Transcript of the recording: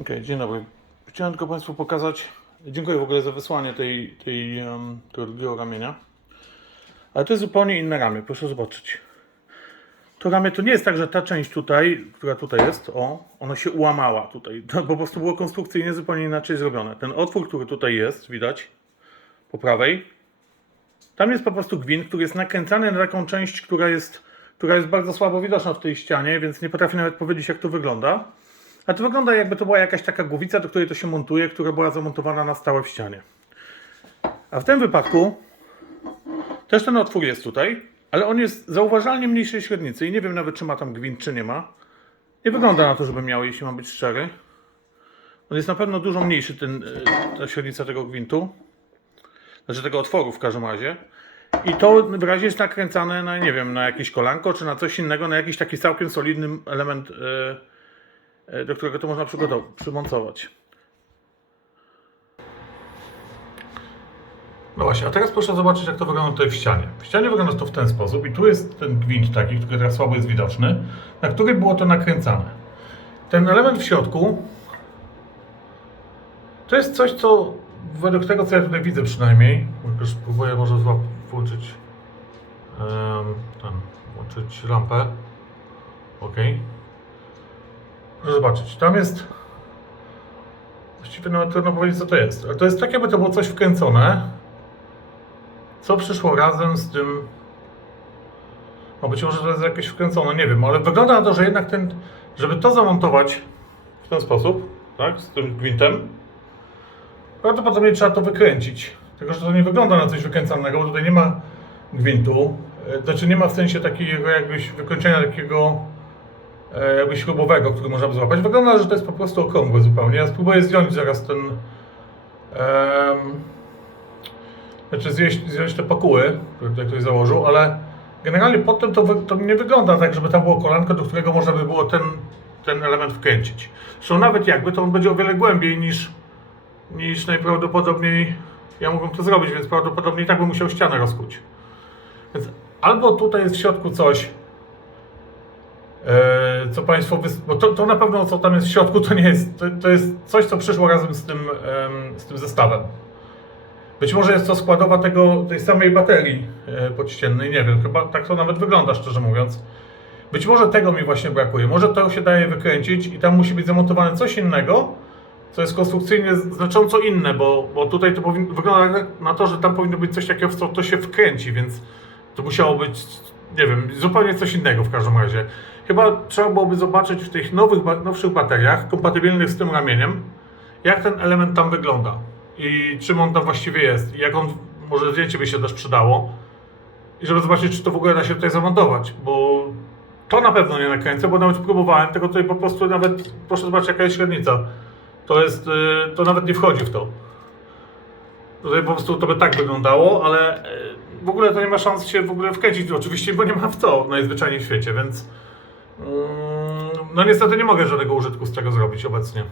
Okej, dzień dobry. Chciałem tylko Państwu pokazać. Dziękuję w ogóle za wysłanie tej, tej, um, tego drugiego ramienia. Ale to jest zupełnie inne ramię, proszę zobaczyć. To ramię to nie jest tak, że ta część tutaj, która tutaj jest, o, ona się ułamała tutaj. To po prostu było konstrukcyjnie zupełnie inaczej zrobione. Ten otwór, który tutaj jest, widać, po prawej, tam jest po prostu gwint, który jest nakręcany na taką część, która jest, która jest bardzo słabo widoczna w tej ścianie, więc nie potrafię nawet powiedzieć, jak to wygląda. A to wygląda jakby to była jakaś taka głowica, do której to się montuje, która była zamontowana na stałe w ścianie. A w tym wypadku też ten otwór jest tutaj, ale on jest zauważalnie mniejszej średnicy i nie wiem nawet, czy ma tam gwint, czy nie ma. Nie wygląda na to, żeby miał, jeśli mam być szczery. On jest na pewno dużo mniejszy, ten, y, ta średnica tego gwintu. Znaczy tego otworu w każdym razie. I to w razie jest nakręcane na, nie wiem, na jakieś kolanko, czy na coś innego, na jakiś taki całkiem solidny element, y, y, do którego to można przygotować, przymontować. No właśnie, a teraz proszę zobaczyć, jak to wygląda tutaj w ścianie. W ścianie wygląda to w ten sposób i tu jest ten gwint taki, który teraz słabo jest widoczny, na który było to nakręcane. Ten element w środku to jest coś, co według tego, co ja tutaj widzę przynajmniej, już spróbuję może włączyć em, ten, włączyć lampę. Ok. Proszę zobaczyć, tam jest właściwie nawet trudno powiedzieć, co to jest, ale to jest tak, jakby to było coś wkręcone, co przyszło razem z tym no być może to jest jakieś wkręcone, nie wiem, ale wygląda na to, że jednak ten, żeby to zamontować w ten sposób, tak, z tym gwintem, Prawdopodobnie trzeba to wykręcić. Tylko, że to nie wygląda na coś wykręcanego, bo tutaj nie ma gwintu. E, Znaczy nie ma w sensie takiego jakbyś wykończenia takiego jakby śrubowego, który można by złapać. Wygląda, że to jest po prostu okrągłe zupełnie. Ja spróbuję zdjąć zaraz ten... em, znaczy zjeść, zjeść te pakuły, które ktoś założył, ale generalnie potem to, wy- to nie wygląda tak, żeby tam było kolanko, do którego można by było ten, ten element wkręcić. Zresztą nawet jakby, to on będzie o wiele głębiej niż niż najprawdopodobniej ja mógłbym to zrobić, więc prawdopodobnie tak bym musiał ścianę rozkuć. Więc albo tutaj jest w środku coś, e, co Państwo, bo to, to na pewno co tam jest w środku, to nie jest, to, to jest coś, co przyszło razem z tym, z tym zestawem. Być może jest to składowa tego, tej samej baterii e, podściennej, nie wiem, chyba tak to nawet wygląda, szczerze mówiąc. Być może tego mi właśnie brakuje. Może to się daje wykręcić i tam musi być zamontowane coś innego, co jest konstrukcyjnie znacząco inne, bo, bo tutaj to powin, wygląda na to, że tam powinno być coś takiego, w co to się wkręci, więc to musiało być, nie wiem, zupełnie coś innego w każdym razie. Chyba trzeba byłoby zobaczyć w tych nowych, nowszych bateriach, kompatybilnych z tym ramieniem, jak ten element tam wygląda i czym on tam właściwie jest i jak on, może zdjęcie by się też przydało i żeby zobaczyć, czy to w ogóle da się tutaj zamontować, bo to na pewno nie nakręcę, bo nawet próbowałem, tego tutaj po prostu nawet, proszę zobaczyć jaka jest średnica. To jest, y, to nawet nie wchodzi w to. Tutaj po prostu to by tak wyglądało, ale y, w ogóle to nie ma szans się w ogóle wkręcić, oczywiście, bo nie ma w co najzwyczajniej w świecie, więc no niestety nie mogę żadnego użytku z tego zrobić obecnie.